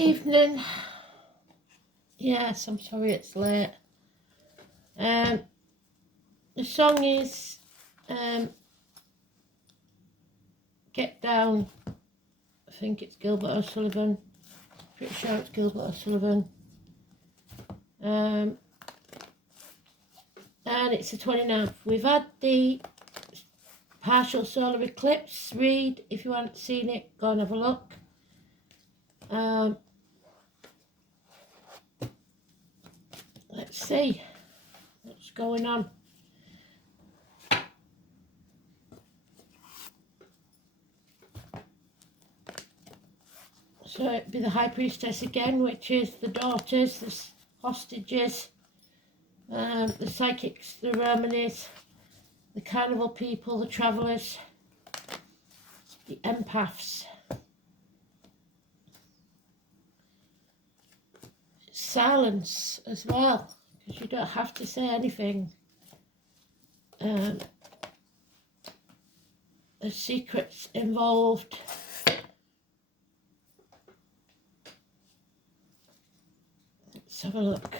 Evening. Yes, I'm sorry it's late. The song is Get Down. I think it's Gilbert O'Sullivan. Pretty sure it's Gilbert O'Sullivan. And it's the 29th. We've had the partial solar eclipse read. If you haven't seen it, go and have a look. Let's see what's going on. So it'd be the High Priestess again, which is the daughters, the hostages, the psychics, the Romanis, the carnival people, the travellers, the empaths. Silence as well, because you don't have to say anything. There's secrets involved. Let's have a look.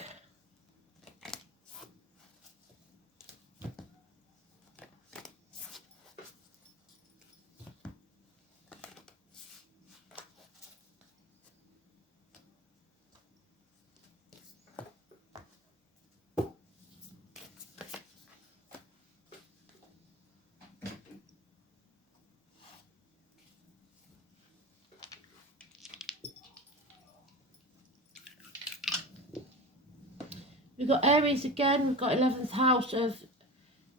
We've got Aries again, we've got 11th house of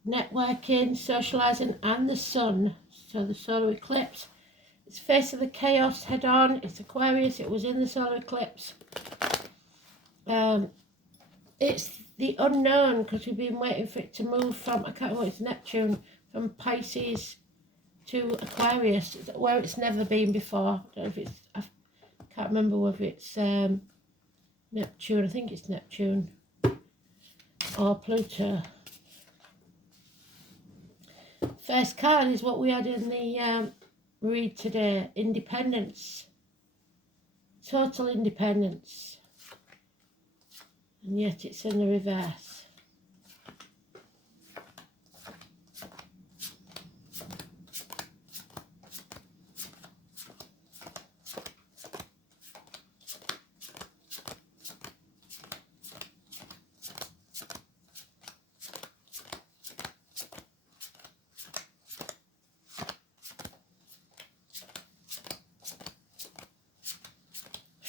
networking, socialising, and the sun. So the solar eclipse. It's face of the chaos head on. It's Aquarius, it was in the solar eclipse. It's the unknown, because we've been waiting for it to move from, I can't remember, it's Neptune, from Pisces to Aquarius, where it's never been before. I don't know if it's, I can't remember whether it's Neptune, I think it's Neptune. Or Pluto. First card is what we had in the read today. Independence. Total independence. And yet it's in the reverse.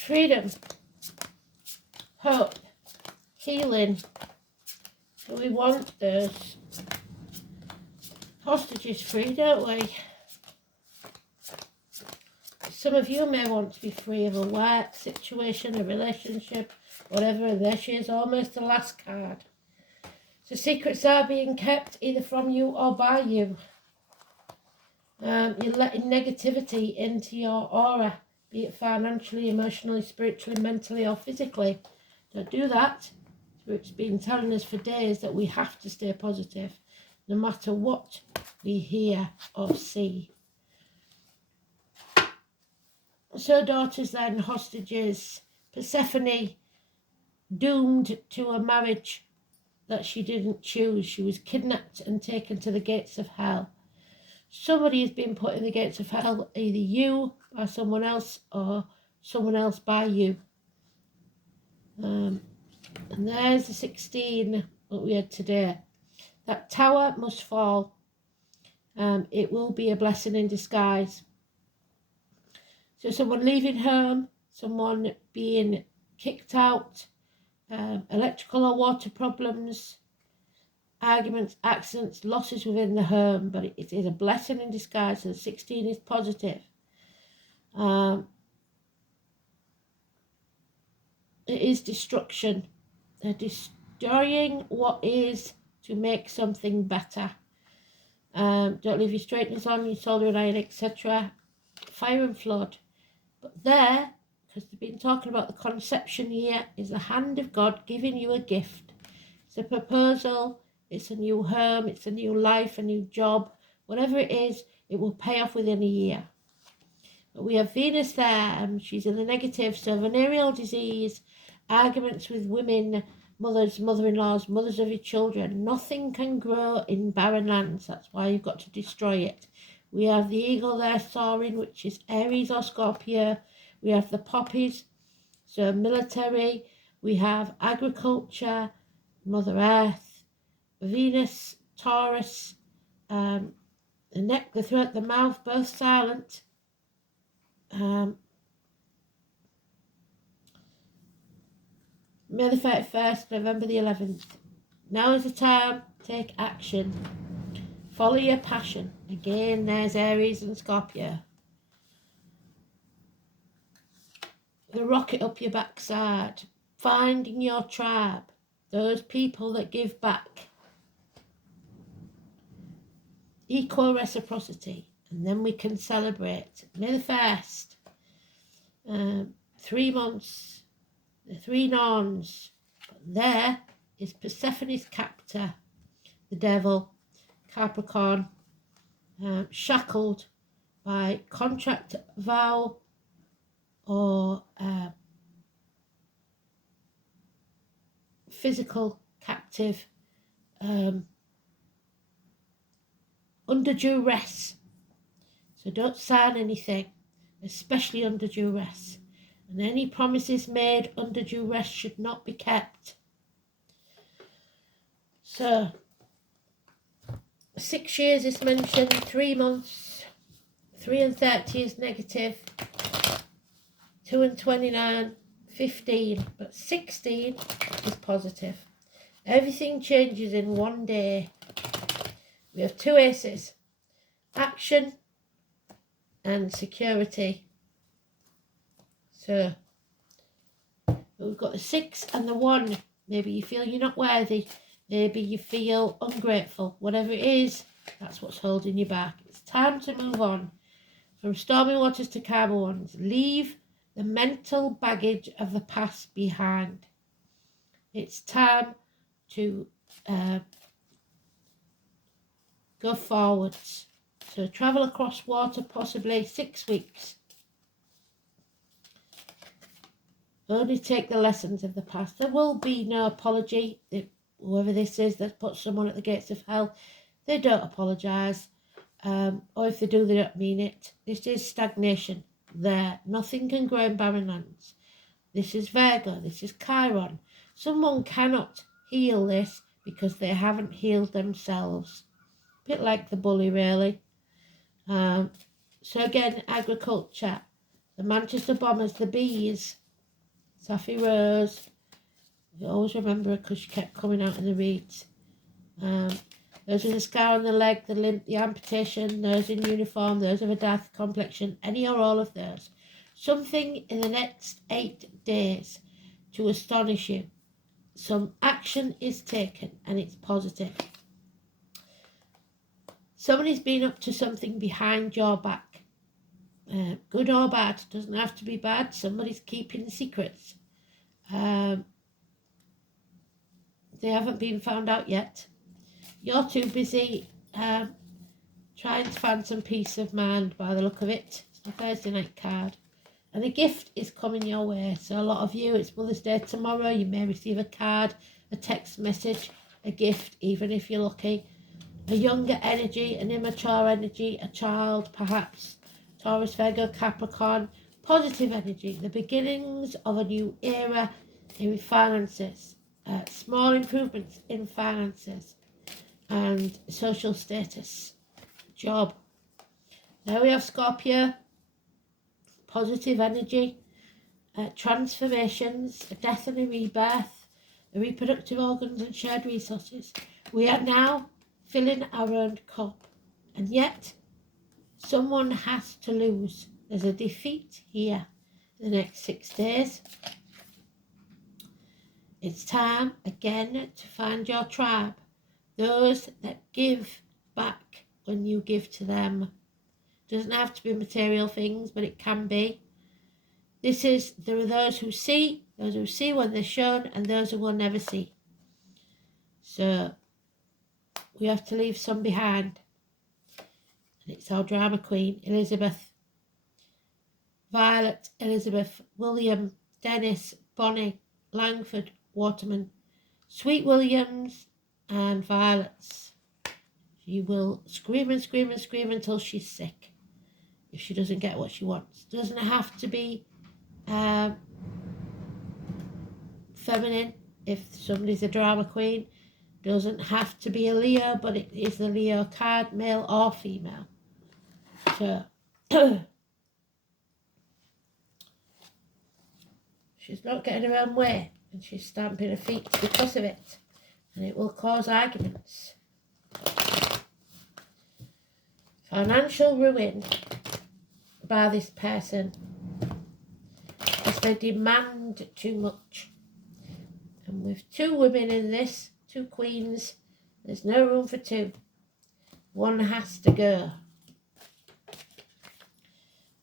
Freedom, hope, healing. So we want those hostages free, don't we? Some of you may want to be free of a work situation, a relationship, whatever, and there she is, almost the last card. So secrets are being kept either from you or by you. You're letting negativity into your aura, be it financially, emotionally, spiritually, mentally, or physically. Don't do that. It's been telling us for days that we have to stay positive, no matter what we hear or see. So daughters then, hostages, Persephone, doomed to a marriage that she didn't choose. She was kidnapped and taken to the gates of hell. Somebody has been put in the gates of hell, either you by someone else or someone else by you. And there's the 16 that we had today. That tower must fall. It will be a blessing in disguise. So someone leaving home, someone being kicked out, electrical or water problems, arguments, accidents, losses within the home, but it is a blessing in disguise. So the 16 is positive. It is destruction. They're destroying what is to make something better. Don't leave your straighteners on, your solar iron, etc. Fire and flood. But there, because they've been talking about the conception here, is the hand of God giving you a gift. It's a proposal. It's a new home, it's a new life, a new job. Whatever it is, it will pay off within a year. But we have Venus there, she's in the negative, so venereal disease, arguments with women, mothers, mother-in-laws, mothers of your children. Nothing can grow in barren lands. That's why you've got to destroy it. We have the eagle there soaring, which is Aries or Scorpio. We have the poppies, so military. We have agriculture, Mother Earth, Venus, Taurus, the neck, the throat, the mouth, both silent. May the 31st, November the 11th. Now is the time, take action. Follow your passion. Again, there's Aries and Scorpio. The rocket up your backside. Finding your tribe. Those people that give back. Equal reciprocity. And then we can celebrate. May the 1st. 3 months. The 3 Norns. But there is Persephone's captor. The devil. Capricorn. Shackled by contract, vow, or physical captive, under duress. So don't sign anything, especially under duress. And any promises made under duress should not be kept. So 6 years is mentioned, 3 months, 3 and 30 is negative, 2 and 29, 15, but 16 is positive. Everything changes in one day. We have 2 aces, action and security. So we've got the 6 and the 1. Maybe you feel you're not worthy. Maybe you feel ungrateful. Whatever it is, that's what's holding you back. It's time to move on. From stormy waters to calmer ones. Leave the mental baggage of the past behind. It's time to go forwards. So travel across water, possibly 6 weeks. Only take the lessons of the past. There will be no apology. Whoever this is that puts someone at the gates of hell, they don't apologise. Or if they do, they don't mean it. This is stagnation. There. Nothing can grow in barren lands. This is Virgo. This is Chiron. Someone cannot heal this because they haven't healed themselves. A bit like the bully, really. So again, agriculture. The Manchester Bombers, the bees. Safi Rose. You always remember her because she kept coming out in the reads. Those with a scar on the leg, the limp, the amputation, those in uniform, those of a dark complexion, any or all of those. Something in the next 8 days to astonish you. Some action is taken and it's positive. Somebody's been up to something behind your back. Good or bad, doesn't have to be bad. Somebody's keeping secrets. They haven't been found out yet. You're too busy trying to find some peace of mind by the look of it. It's the Thursday night card. And a gift is coming your way. So a lot of you, it's Mother's Day tomorrow. You may receive a card, a text message, a gift, even if you're lucky. A younger energy, an immature energy, a child perhaps. Taurus, Virgo, Capricorn. Positive energy. The beginnings of a new era in finances. Small improvements in finances and social status, job. Now we have Scorpio, positive energy, transformations, a death and a rebirth, the reproductive organs and shared resources. We are now filling our own cup, and yet someone has to lose. There's a defeat here in the next 6 days. It's time again to find your tribe, those that give back when you give to them. Doesn't have to be material things, but it can be. There are those who see when they're shown, and those who will never see. So we have to leave some behind. And it's our drama queen, Elizabeth. Violet, Elizabeth, William, Dennis, Bonnie, Langford, Waterman, Sweet Williams and Violets. She will scream and scream and scream until she's sick if she doesn't get what she wants. Doesn't have to be feminine if somebody's a drama queen. Doesn't have to be a Leo, but it is the Leo card, male or female. So she's not getting her own way and she's stamping her feet because of it, and it will cause arguments. Financial ruin by this person as they demand too much. And with two women in this, two queens, there's no room for two. One has to go.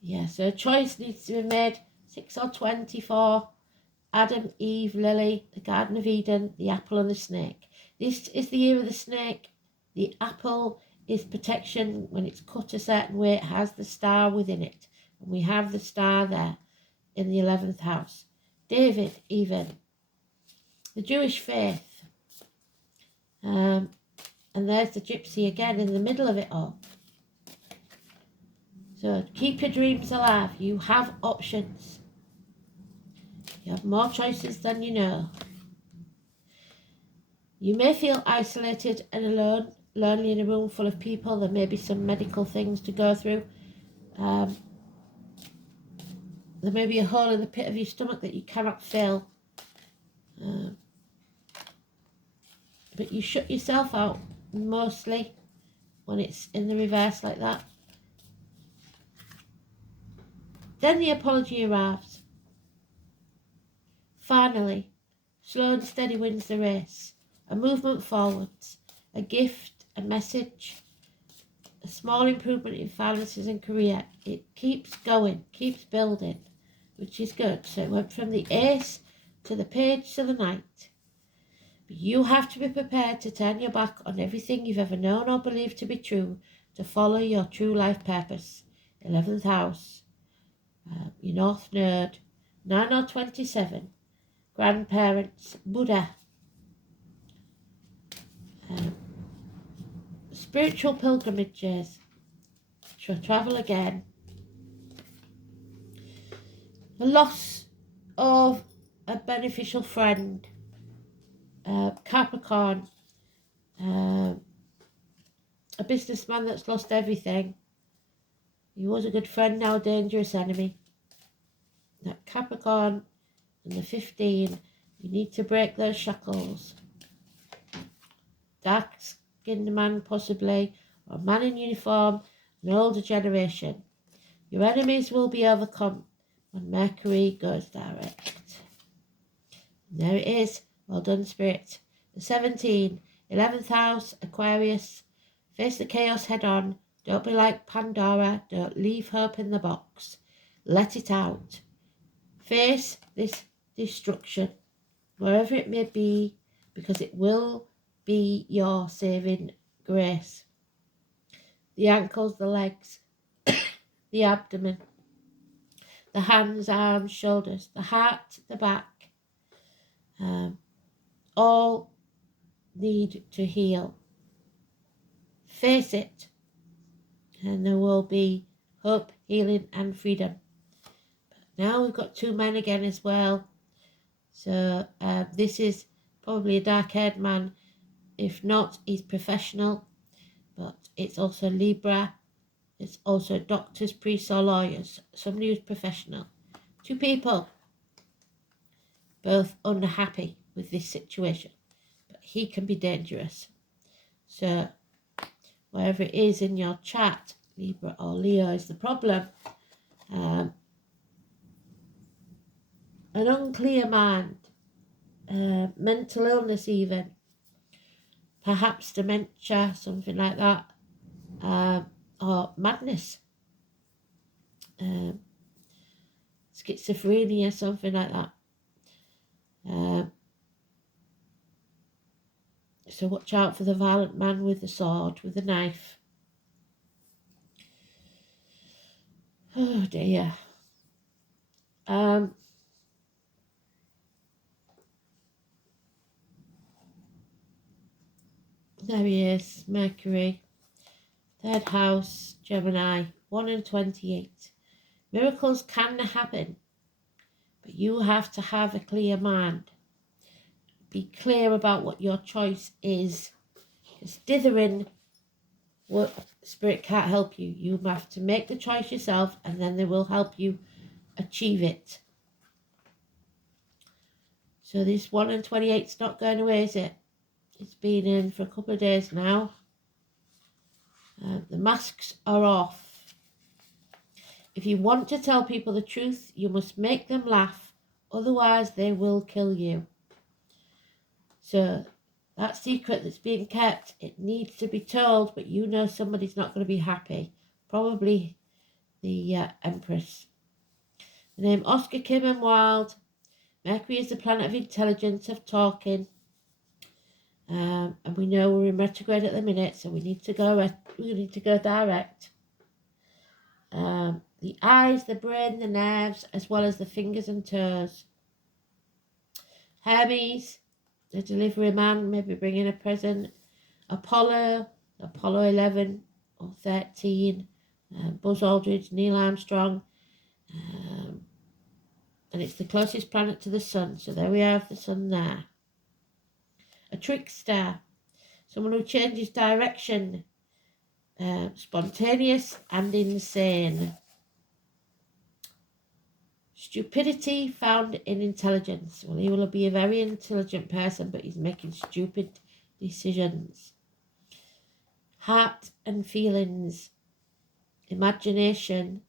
Yeah, so a choice needs to be made. 6 or 24. Adam, Eve, Lily, the Garden of Eden, the apple and the snake. This is the year of the snake. The apple is protection. When it's cut a certain way, it has the star within it. And we have the star there in the 11th house. David, even. The Jewish faith. And there's the gypsy again in the middle of it all. So keep your dreams alive. You have options. You have more choices than you know. You may feel isolated and alone, lonely in a room full of people. There may be some medical things to go through. There may be a hole in the pit of your stomach that you cannot fill. But you shut yourself out mostly when it's in the reverse like that. Then the apology arrives. Finally, slow and steady wins the race. A movement forwards, a gift, a message, a small improvement in finances and career. It keeps going, keeps building, which is good. So it went from the ace to the page to the knight. But you have to be prepared to turn your back on everything you've ever known or believed to be true to follow your true life purpose. 11th house, your North Node, 9 or 27, grandparents, Buddha, spiritual pilgrimages, shall travel again, the loss of a beneficial friend, Capricorn, a businessman that's lost everything. He was a good friend, now a dangerous enemy. That Capricorn and the 15, you need to break those shackles. Dark-skinned man possibly, or a man in uniform, an older generation. Your enemies will be overcome when Mercury goes direct. And there it is. Well done, Spirit. The 17, 11th house, Aquarius. Face the chaos head on. Don't be like Pandora. Don't leave hope in the box. Let it out. Face this destruction, wherever it may be, because it will be your saving grace. The ankles, the legs, the abdomen, the hands, arms, shoulders, the heart, the back, all need to heal. Face it, and there will be hope, healing and freedom. But now we've got two men again as well. So this is probably a dark-haired man. If not, he's professional. But it's also Libra. It's also doctors, priests or lawyers. Somebody who's professional. Two people, both unhappy with this situation. But he can be dangerous. So wherever it is in your chart, Libra or Leo is the problem. An unclear mind, mental illness even, perhaps dementia, something like that, or madness, schizophrenia, something like that. So watch out for the violent man with the sword, with the knife. Oh dear. There he is, Mercury. Third house, Gemini, 1 in 28. Miracles can happen, but you have to have a clear mind. Be clear about what your choice is. Because dithering, what Spirit can't help you. You have to make the choice yourself, and then they will help you achieve it. So this 1 in 28 is not going away, is it? It's been in for a couple of days now. The masks are off. If you want to tell people the truth, you must make them laugh. Otherwise, they will kill you. So that secret that's being kept, it needs to be told, but you know somebody's not going to be happy. Probably the Empress. The name Oscar, Kim and Wilde. Mercury is the planet of intelligence, of talking. And we know we're in retrograde at the minute, so we need to go direct. The eyes, the brain, the nerves, as well as the fingers and toes. Hermes, the delivery man, maybe bringing a present. Apollo 11 or 13. Buzz Aldrin, Neil Armstrong. And it's the closest planet to the sun, so there we have the sun there. A trickster, someone who changes direction, spontaneous and insane. Stupidity found in intelligence. Well, he will be a very intelligent person, but he's making stupid decisions. Heart and feelings, imagination,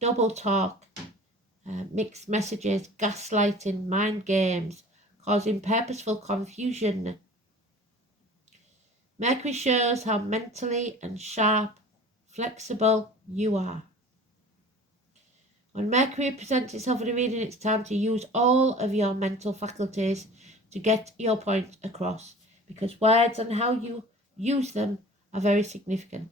double talk, mixed messages, gaslighting, mind games, causing purposeful confusion. Mercury shows how mentally and sharp, flexible you are. When Mercury presents itself in a reading, it's time to use all of your mental faculties to get your point across, because words and how you use them are very significant.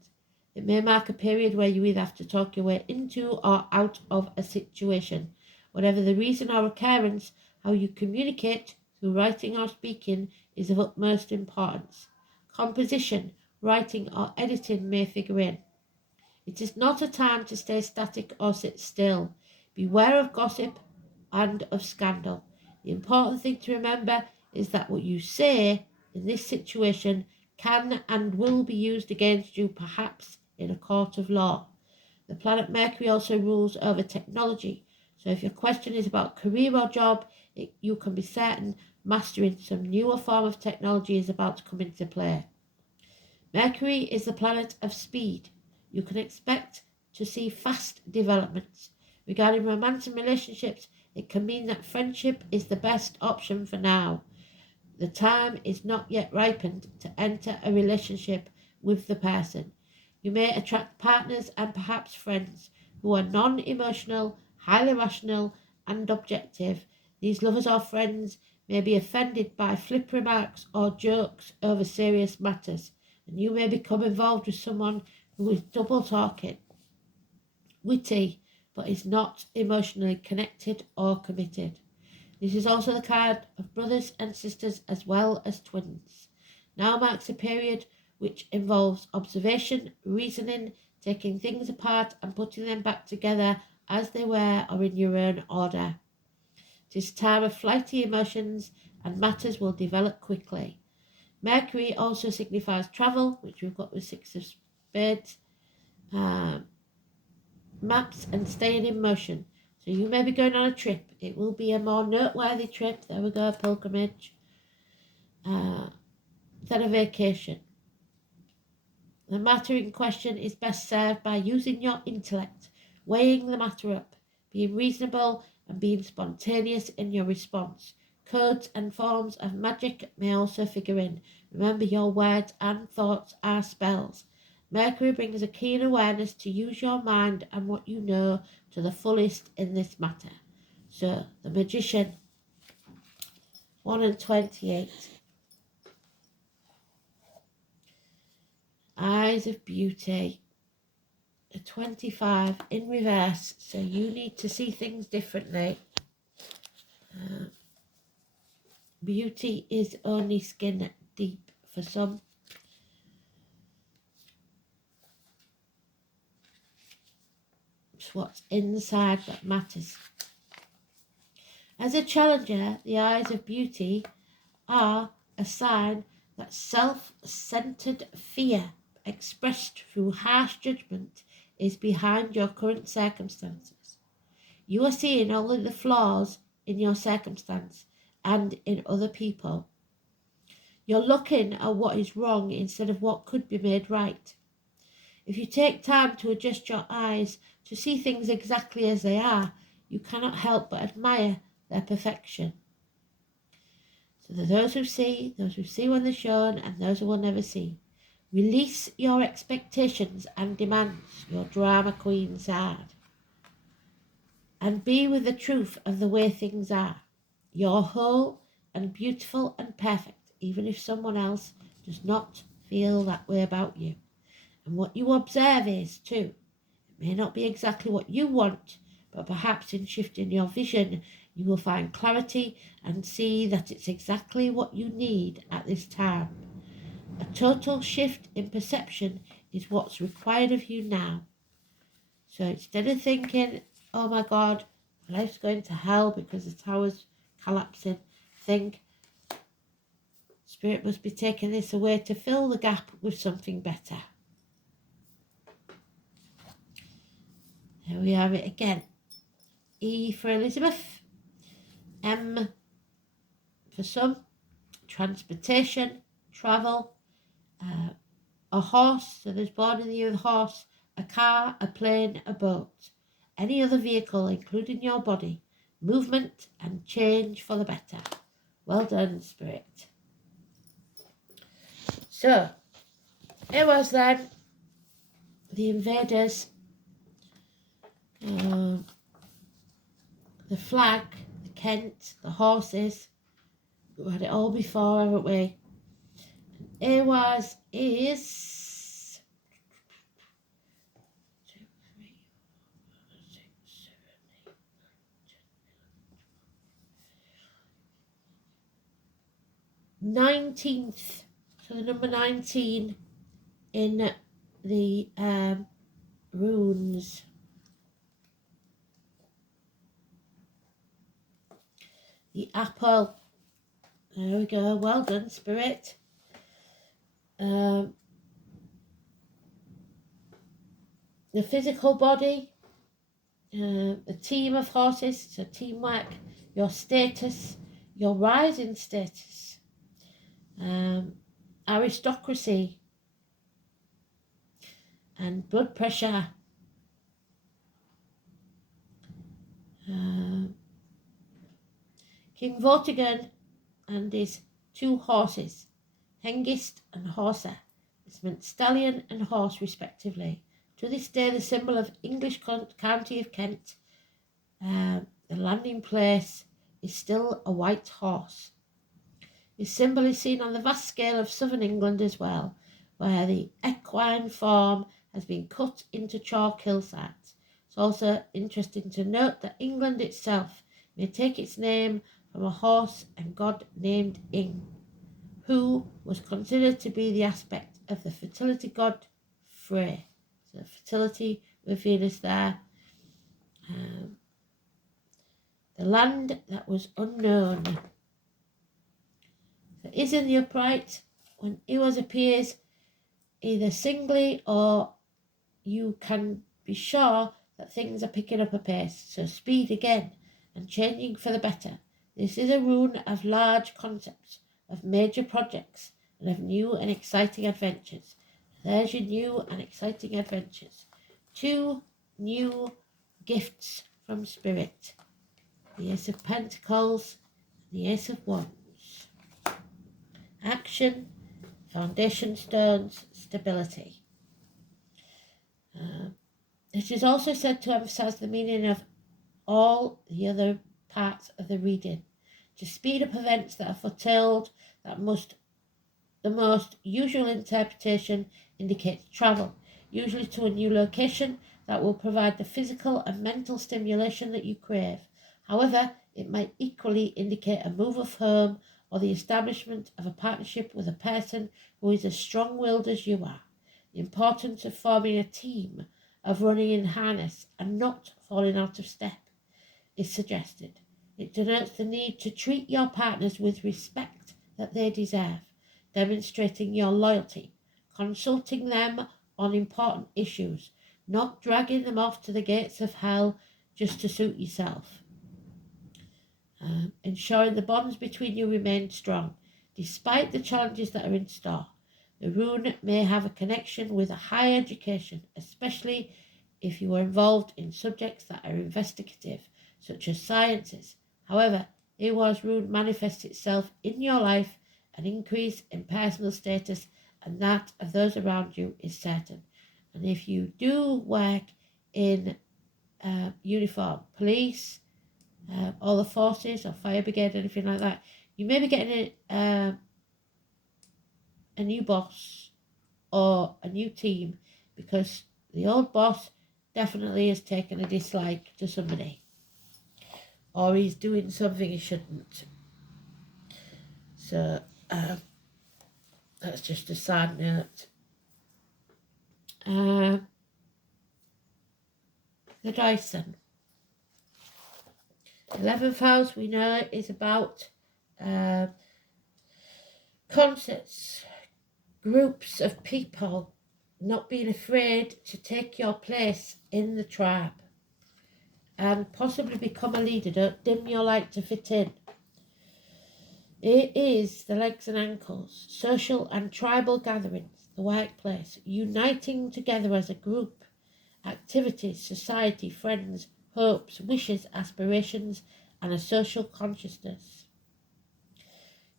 It may mark a period where you either have to talk your way into or out of a situation. Whatever the reason or occurrence, how you communicate through writing or speaking is of utmost importance. Composition, writing or editing may figure in. It is not a time to stay static or sit still. Beware of gossip and of scandal. The important thing to remember is that what you say in this situation can and will be used against you, perhaps in a court of law. The planet Mercury also rules over technology. So if your question is about career or job, you can be certain mastering some newer form of technology is about to come into play. Mercury is the planet of speed. You can expect to see fast developments. Regarding romance and relationships, it can mean that friendship is the best option for now. The time is not yet ripened to enter a relationship with the person. You may attract partners and perhaps friends who are non-emotional, highly rational and objective. These lovers or friends may be offended by flip remarks or jokes over serious matters, and you may become involved with someone who is double talking, witty, but is not emotionally connected or committed. This is also the card of brothers and sisters as well as twins. Now marks a period which involves observation, reasoning, taking things apart and putting them back together as they were or in your own order. It is a time of flighty emotions and matters will develop quickly. Mercury also signifies travel, which we've got with Six of Spades, maps and staying in motion. So you may be going on a trip. It will be a more noteworthy trip. There we go, pilgrimage. Than a vacation. The matter in question is best served by using your intellect, weighing the matter up, being reasonable and being spontaneous in your response. Codes and forms of magic may also figure in. Remember, your words and thoughts are spells. Mercury brings a keen awareness to use your mind and what you know to the fullest in this matter. So, the Magician, 1 in 28. Eyes of beauty. a 25 in reverse, so you need to see things differently. Beauty is only skin deep for some. It's what's inside that matters. As a challenger, the eyes of beauty are a sign that self-centered fear expressed through harsh judgment is behind your current circumstances. You are seeing only the flaws in your circumstance and in other people. You're looking at what is wrong instead of what could be made right. If you take time to adjust your eyes to see things exactly as they are, you cannot help but admire their perfection. So there are those who see when they're shown, and those who will never see. Release your expectations and demands, your drama queen side, and be with the truth of the way things are. You're whole and beautiful and perfect, even if someone else does not feel that way about you. And what you observe is, too, it may not be exactly what you want, but perhaps in shifting your vision, you will find clarity and see that it's exactly what you need at this time. A total shift in perception is what's required of you now. So instead of thinking, oh my God, life's going to hell because the tower's collapsing, think, Spirit must be taking this away to fill the gap with something better. There we have it again. E for Elizabeth. M for some, transportation, travel, a horse, so there's born in the year of the horse, a car, a plane, a boat, any other vehicle, including your body, movement and change for the better. Well done, Spirit. So, it was then the invaders, the flag, the Kent, the horses. We had it all before, haven't we? It was, is 2, 3, 4, 5, 6, 7, 8, 19th, so the number 19 in the runes. The apple. There we go. Well done, Spirit. The physical body. The team of horses. So teamwork. Your status. Your rising status. Aristocracy. And blood pressure. King Vortigern and his 2 horses, Hengist and Horsa. This meant stallion and horse respectively. To this day, the symbol of English county of Kent, the landing place, is still a white horse. This symbol is seen on the vast scale of southern England as well, where the equine form has been cut into chalk hillsides. It's also interesting to note that England itself may take its name from a horse and god named Ing, who was considered to be the aspect of the fertility god Frey. So fertility with Venus there. The land that was unknown. So is in the upright, when Eos appears, either singly or you can be sure that things are picking up a pace. So speed again and changing for the better. This is a rune of large concepts, of major projects, and of new and exciting adventures. There's your new and exciting adventures. 2 new gifts from Spirit. The Ace of Pentacles and the Ace of Wands. Action, foundation stones, stability. It is also said to emphasize the meaning of all the other parts of the reading, to speed up events that are foretold. The most usual interpretation indicates travel. usually to a new location that will provide the physical and mental stimulation that you crave. However, it might equally indicate a move of home or the establishment of a partnership with a person who is as strong-willed as you are. The importance of forming a team, of running in harness and not falling out of step, is suggested. It denotes the need to treat your partners with respect that they deserve, demonstrating your loyalty, consulting them on important issues, not dragging them off to the gates of hell just to suit yourself. Ensuring the bonds between you remain strong, despite the challenges that are in store. The rune may have a connection with a higher education, especially if you are involved in subjects that are investigative, such as sciences. However, Iwa's rune manifests itself in your life. An increase in personal status and that of those around you is certain. And if you do work in uniform, police, all the forces or fire brigade, anything like that, you may be getting a new boss or a new team because the old boss definitely has taken a dislike to somebody or he's doing something he shouldn't. So that's just a side note. The Dyson. 11th house we know is about concerts, groups of people, not being afraid to take your place in the tribe and possibly become a leader. Don't dim your light to fit in. It is the legs and ankles, social and tribal gatherings, the workplace, uniting together as a group, activities, society, friends, hopes, wishes, aspirations, and a social consciousness.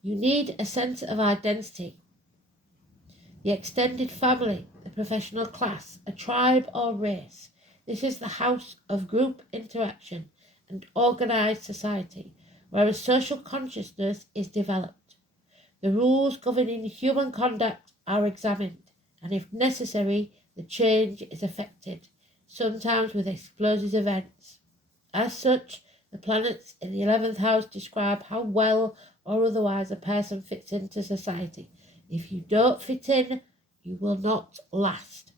You need a sense of identity. The extended family, the professional class, a tribe or race. This is the house of group interaction and organised society, where a social consciousness is developed. The rules governing human conduct are examined, and if necessary, the change is effected, sometimes with explosive events. As such, the planets in the 11th house describe how well or otherwise a person fits into society. If you don't fit in, you will not last.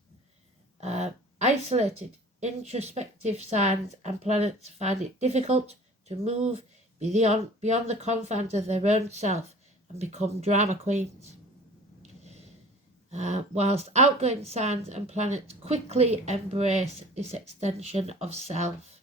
Isolated, introspective signs and planets find it difficult to move beyond the confines of their own self and become drama queens. Whilst outgoing signs and planets quickly embrace this extension of self.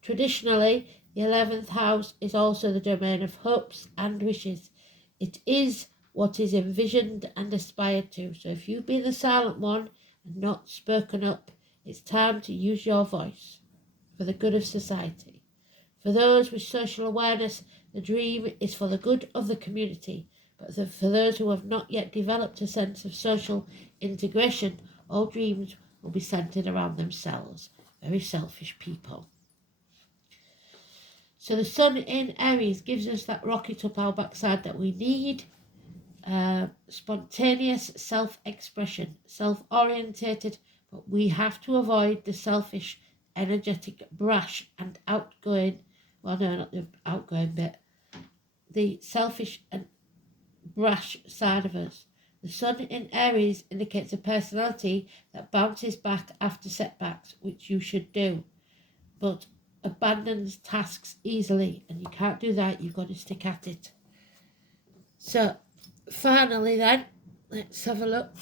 Traditionally, the 11th house is also the domain of hopes and wishes. It is what is envisioned and aspired to. So if you've been the silent one and not spoken up, it's time to use your voice for the good of society. For those with social awareness, the dream is for the good of the community. But for those who have not yet developed a sense of social integration, all dreams will be centered around themselves. Very selfish people. So the sun in Aries gives us that rocket up our backside that we need. Spontaneous self-expression, self-orientated, but we have to avoid the selfish, energetic, brash and outgoing, well no, not the outgoing bit, the selfish and brash side of us. The sun in Aries indicates a personality that bounces back after setbacks, which you should do, but abandons tasks easily, and you can't do that. You've got to stick at it. So finally then, let's have a look.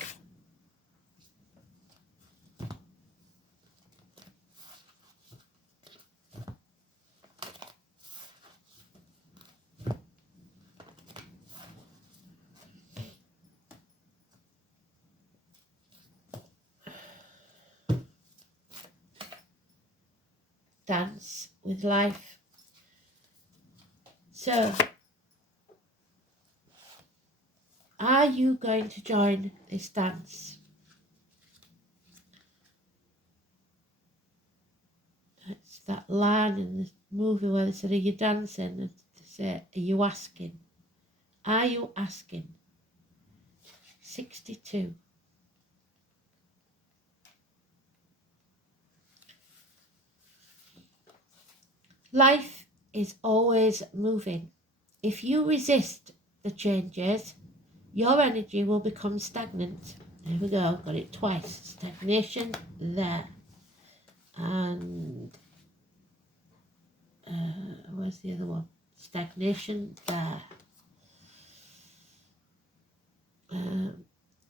Dance with life. So, are you going to join this dance? It's that line in the movie where they said, are you dancing? And they say, are you asking? Are you asking? 62. Life is always moving. If you resist the changes, your energy will become stagnant. There we go, got it twice. Stagnation there. And where's the other one? Stagnation there.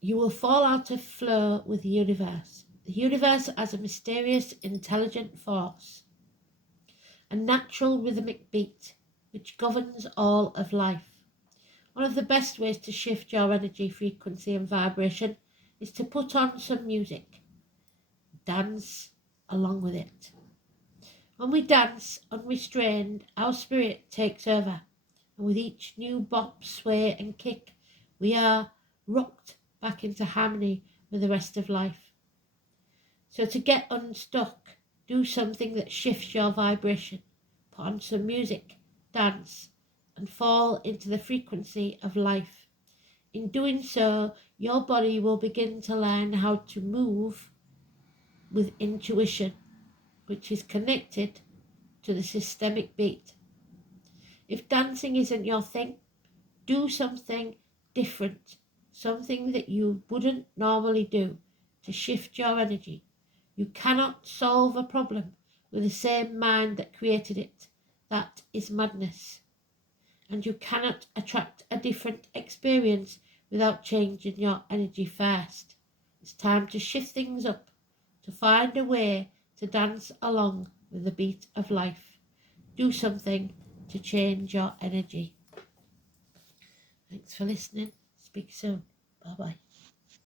You will fall out of flow with the universe. The universe has a mysterious, intelligent force, a natural rhythmic beat which governs all of life. One of the best ways to shift your energy, frequency and vibration is to put on some music. Dance along with it. When we dance unrestrained, our spirit takes over, and with each new bop, sway and kick, we are rocked back into harmony with the rest of life. So to get unstuck, do something that shifts your vibration. Put on some music, dance, and fall into the frequency of life. In doing so, your body will begin to learn how to move with intuition, which is connected to the systemic beat. If dancing isn't your thing, do something different, something that you wouldn't normally do to shift your energy. You cannot solve a problem with the same mind that created it. That is madness. And you cannot attract a different experience without changing your energy first. It's time to shift things up, to find a way to dance along with the beat of life. Do something to change your energy. Thanks for listening. Speak soon. Bye-bye.